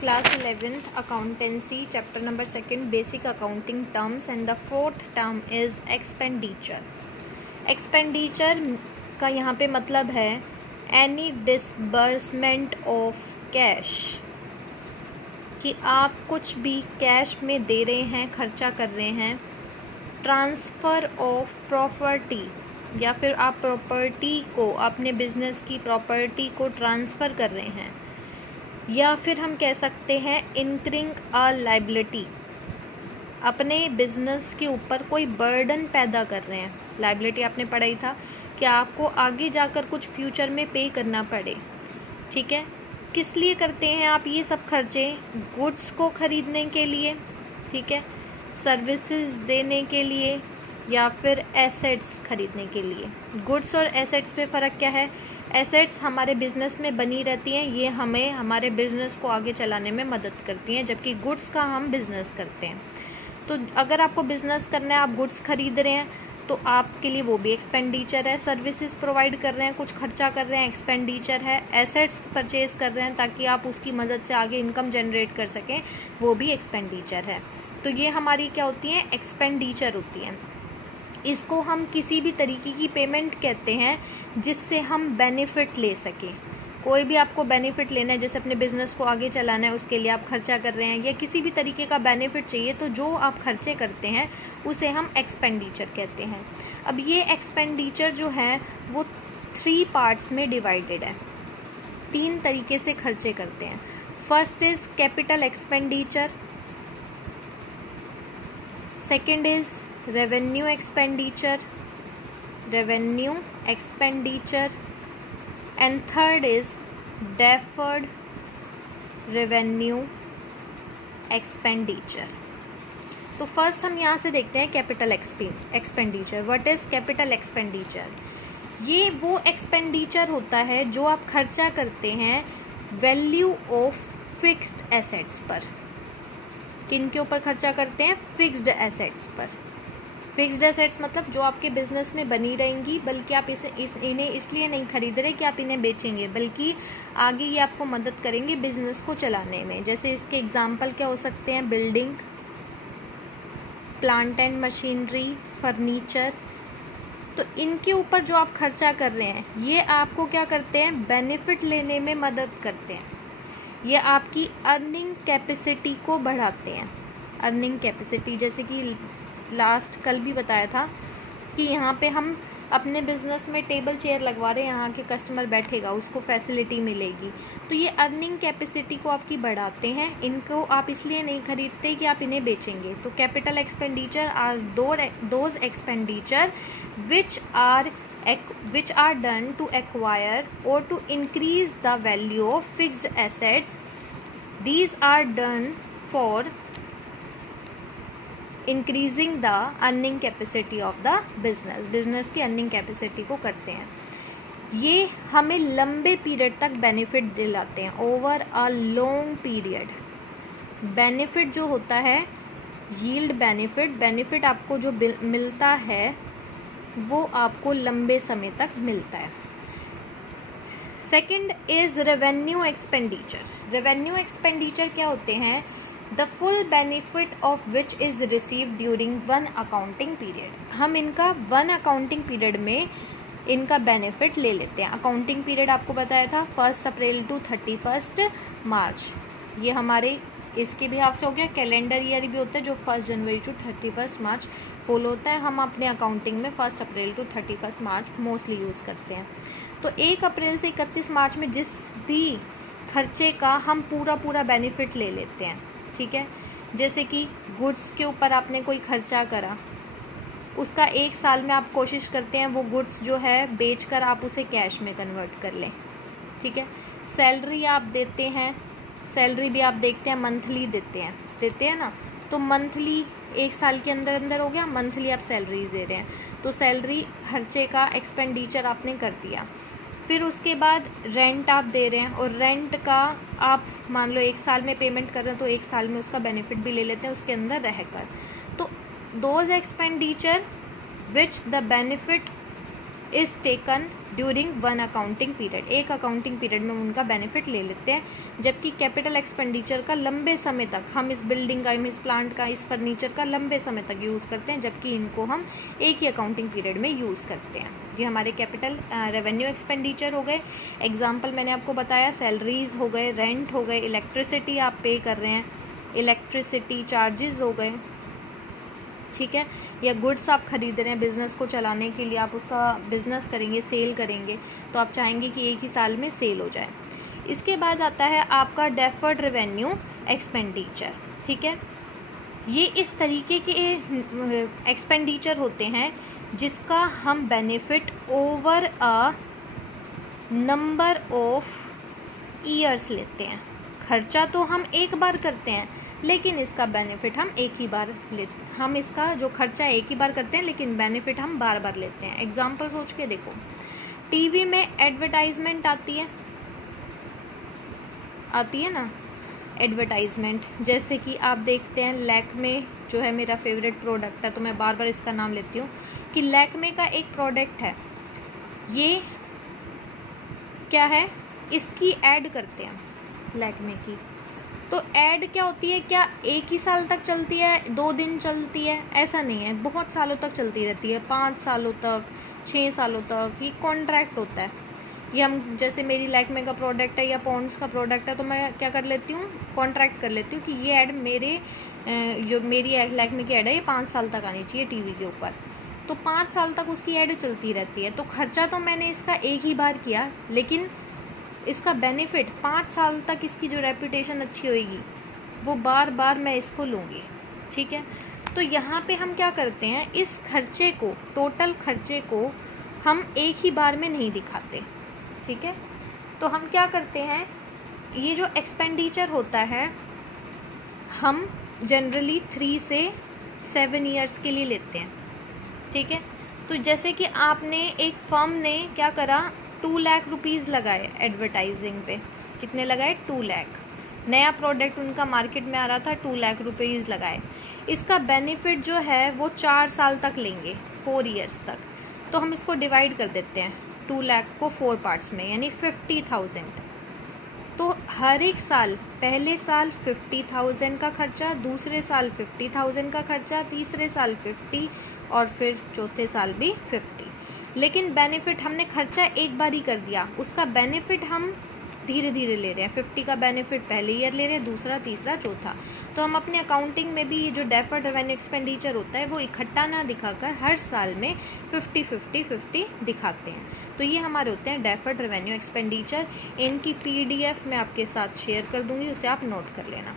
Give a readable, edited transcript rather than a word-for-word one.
Class 11th Accountancy, Chapter number 2, Basic Accounting Terms, and the fourth term is expenditure. Expenditure का यहाँ पे मतलब है any disbursement of cash, कि आप कुछ भी कैश में दे रहे हैं, खर्चा कर रहे हैं. ट्रांसफ़र ऑफ प्रॉपर्टी, या फिर आप प्रॉपर्टी को, अपने बिजनेस की प्रॉपर्टी को ट्रांसफ़र कर रहे हैं. या फिर हम कह सकते हैं इंक्रिंग अ लाइबिलिटी, अपने बिजनेस के ऊपर कोई बर्डन पैदा कर रहे हैं. लाइबिलिटी आपने पढ़ा ही था कि आपको आगे जाकर कुछ फ्यूचर में पे करना पड़े. ठीक है, किस लिए करते हैं आप ये सब खर्चे? गुड्स को ख़रीदने के लिए, ठीक है, सर्विसेज देने के लिए, या फिर एसेट्स खरीदने के लिए. गुड्स और एसेट्स पे फ़र्क क्या है? एसेट्स हमारे बिज़नेस में बनी रहती हैं, ये हमें हमारे बिज़नेस को आगे चलाने में मदद करती हैं, जबकि गुड्स का हम बिज़नेस करते हैं. तो अगर आपको बिज़नेस करना है, आप गुड्स खरीद रहे हैं, तो आपके लिए वो भी एक्सपेंडिचर है. सर्विसेज प्रोवाइड कर रहे हैं, कुछ खर्चा कर रहे हैं, एक्सपेंडिचर है. एसेट्स परचेज कर रहे हैं ताकि आप उसकी मदद से आगे इनकम जनरेट कर सकें, वो भी एक्सपेंडिचर है. तो ये हमारी क्या होती हैं? एक्सपेंडिचर होती हैं. इसको हम किसी भी तरीके की पेमेंट कहते हैं जिससे हम बेनिफिट ले सकें. कोई भी आपको बेनिफिट लेना है, जैसे अपने बिज़नेस को आगे चलाना है, उसके लिए आप खर्चा कर रहे हैं, या किसी भी तरीके का बेनिफिट चाहिए, तो जो आप खर्चे करते हैं उसे हम एक्सपेंडिचर कहते हैं. अब ये एक्सपेंडिचर जो है वो 3 पार्ट्स में डिवाइडेड है. 3 तरीके से खर्चे करते हैं. First is capital expenditure, second is revenue expenditure, and third is deferred revenue expenditure. तो फर्स्ट हम यहाँ से देखते हैं capital expenditure. What is capital expenditure? ये वो एक्सपेंडिचर होता है जो आप खर्चा करते हैं वैल्यू ऑफ फिक्स्ड एसेट्स पर. किन के ऊपर खर्चा करते हैं? फिक्स्ड एसेट्स पर. फिक्स्ड एसेट्स मतलब जो आपके बिज़नेस में बनी रहेंगी, बल्कि आप इन्हें इसलिए नहीं खरीद रहे कि आप इन्हें बेचेंगे, बल्कि आगे ये आपको मदद करेंगे बिज़नेस को चलाने में. जैसे इसके एग्जांपल क्या हो सकते हैं? Building, plant and machinery, furniture. तो इनके ऊपर जो आप खर्चा कर रहे हैं, ये आपको क्या करते हैं? बेनिफिट लेने में मदद करते हैं. ये आपकी अर्निंग कैपेसिटी को बढ़ाते हैं. अर्निंग कैपेसिटी, जैसे कि लास्ट कल भी बताया था कि यहाँ पे हम अपने बिज़नेस में टेबल चेयर लगवा रहे हैं, यहाँ के कस्टमर बैठेगा, उसको फैसिलिटी मिलेगी. तो ये अर्निंग कैपेसिटी को आपकी बढ़ाते हैं. इनको आप इसलिए नहीं खरीदते कि आप इन्हें बेचेंगे. तो capital expenditure are those expenditure which are done to acquire और to increase the value of fixed assets. These are done for increasing the earning capacity of the business की अर्निंग कैपेसिटी को करते हैं. ये हमें लंबे पीरियड तक benefit दिलाते हैं, over a long period. Benefit जो होता है, यील्ड बेनिफिट आपको जो मिलता है वो आपको लंबे समय तक मिलता है. Second is revenue expenditure. Revenue expenditure क्या होते हैं? The full benefit of which is received during one accounting period. हम इनका 1 अकाउंटिंग पीरियड में इनका बेनिफिट ले लेते हैं. अकाउंटिंग पीरियड आपको बताया था 1 अप्रैल टू 31 मार्च. ये हमारे इसके भी हाफ से हो गया. कैलेंडर ईयर भी होता है जो 1 जनवरी टू 31 मार्च फॉलो होता है. हम अपने अकाउंटिंग में 1 अप्रैल टू 31 मार्च मोस्टली यूज़ करते हैं. तो 1 अप्रैल से 31 मार्च में जिस भी खर्चे का हम पूरा बेनिफिट ले लेते हैं. ठीक है, जैसे कि गुड्स के ऊपर आपने कोई खर्चा करा, उसका 1 साल में आप कोशिश करते हैं वो गुड्स जो है बेचकर आप उसे कैश में कन्वर्ट कर लें. ठीक है, सैलरी आप देते हैं, सैलरी भी आप देखते हैं मंथली देते हैं ना. तो मंथली 1 साल के अंदर हो गया, मंथली आप सैलरी दे रहे हैं, तो सैलरी खर्चे का एक्सपेंडिचर आपने कर दिया. फिर उसके बाद रेंट आप दे रहे हैं, और रेंट का आप मान लो 1 साल में पेमेंट कर रहे हैं, तो 1 साल में उसका बेनिफिट भी ले लेते हैं उसके अंदर रहकर. तो those expenditure which the benefit is taken during one accounting period, एक अकाउंटिंग पीरियड में उनका बेनिफिट ले लेते हैं, जबकि कैपिटल एक्सपेंडिचर का लंबे समय तक, हम इस बिल्डिंग का, हम इस प्लांट का, इस फर्नीचर का लंबे समय तक यूज़ करते हैं, जबकि इनको हम एक ही अकाउंटिंग पीरियड में यूज़ करते हैं। ये हमारे कैपिटल रेवेन्यू एक्सपेंडिचर हो गए। एग्जाम्पल मैंने आपको बताया, सैलरीज़ हो गए, रेंट हो गए, इलेक्ट्रिसिटी आप पे कर रहे हैं, इलेक्ट्रिसिटी चार्जेस हो गए, ठीक है, या गुड्स आप खरीद रहे हैं बिज़नेस को चलाने के लिए, आप उसका बिज़नेस करेंगे, सेल करेंगे, तो आप चाहेंगे कि एक ही साल में सेल हो जाए। इसके बाद आता है आपका डेफर्ड रेवेन्यू एक्सपेंडिचर, ठीक है। ये इस तरीके के एक्सपेंडिचर होते हैं जिसका हम benefit over a number of years लेते हैं। खर्चा तो हम एक बार करते हैं, लेकिन इसका बेनिफिट हम एक ही बार लेते हैं। हम इसका जो खर्चा एक ही बार करते हैं, लेकिन बेनिफिट हम बार बार लेते हैं। एग्जाम्पल सोच के देखो, टीवी में एडवर्टाइजमेंट आती है ना, एडवर्टाइजमेंट, जैसे कि आप देखते हैं लैक्मे जो है मेरा फेवरेट प्रोडक्ट है, तो मैं बार बार इसका नाम लेती हूँ कि लैक्मे का एक प्रोडक्ट है, ये क्या है, इसकी ऐड करते हैं लैक्मे की। तो ऐड क्या होती है, क्या एक ही साल तक चलती है, 2 दिन चलती है? ऐसा नहीं है, बहुत सालों तक चलती रहती है, 5 सालों तक, 6 सालों तक। ये कॉन्ट्रैक्ट होता है। ये हम, जैसे मेरी लैक्मे का प्रोडक्ट है या पॉन्ड्स का प्रोडक्ट है, तो मैं क्या कर लेती हूँ, कॉन्ट्रैक्ट कर लेती हूँ कि ये ऐड मेरे जो मेरी लैक्मे की ऐड है, ये 5 साल तक आनी चाहिए टीवी के ऊपर। तो 5 साल तक उसकी ऐड चलती रहती है। तो खर्चा तो मैंने इसका एक ही बार किया, लेकिन इसका बेनिफिट 5 साल तक, इसकी जो रेपुटेशन अच्छी होएगी, वो बार बार मैं इसको लूँगी, ठीक है। तो यहाँ पे हम क्या करते हैं, इस खर्चे को, टोटल खर्चे को हम एक ही बार में नहीं दिखाते, ठीक है। तो हम क्या करते हैं, ये जो एक्सपेंडिचर होता है हम जनरली 3 से 7 ईयर्स के लिए लेते हैं, ठीक है। तो जैसे कि आपने, एक फर्म ने क्या करा, 2 लाख रुपीज़ लगाए एडवर्टाइजिंग पे। कितने लगाए? 2 लाख। नया प्रोडक्ट उनका मार्केट में आ रहा था, 2 लाख रुपीज़ लगाए। इसका बेनिफिट जो है वो 4 साल तक लेंगे, 4 ईयर्स तक। तो हम इसको डिवाइड कर देते हैं 2 लाख को 4 पार्ट्स में, यानी 50,000। तो हर एक साल, पहले साल 50,000 का खर्चा, दूसरे साल 50,000 का खर्चा, तीसरे साल 50 और फिर चौथे साल भी 50। लेकिन बेनिफिट हमने खर्चा एक बार ही कर दिया, उसका बेनिफिट हम धीरे धीरे ले रहे हैं। 50 का बेनिफिट पहले ईयर ले रहे हैं, दूसरा, तीसरा, चौथा। तो हम अपने अकाउंटिंग में भी ये जो डेफर्ड रेवेन्यू एक्सपेंडिचर होता है वो इकट्ठा ना दिखाकर हर साल में 50-50-50 दिखाते हैं। तो ये हमारे होते हैं डेफर्ड रेवेन्यू एक्सपेंडिचर। इनकी PDF मैं आपके साथ शेयर कर दूँगी, उसे आप नोट कर लेना।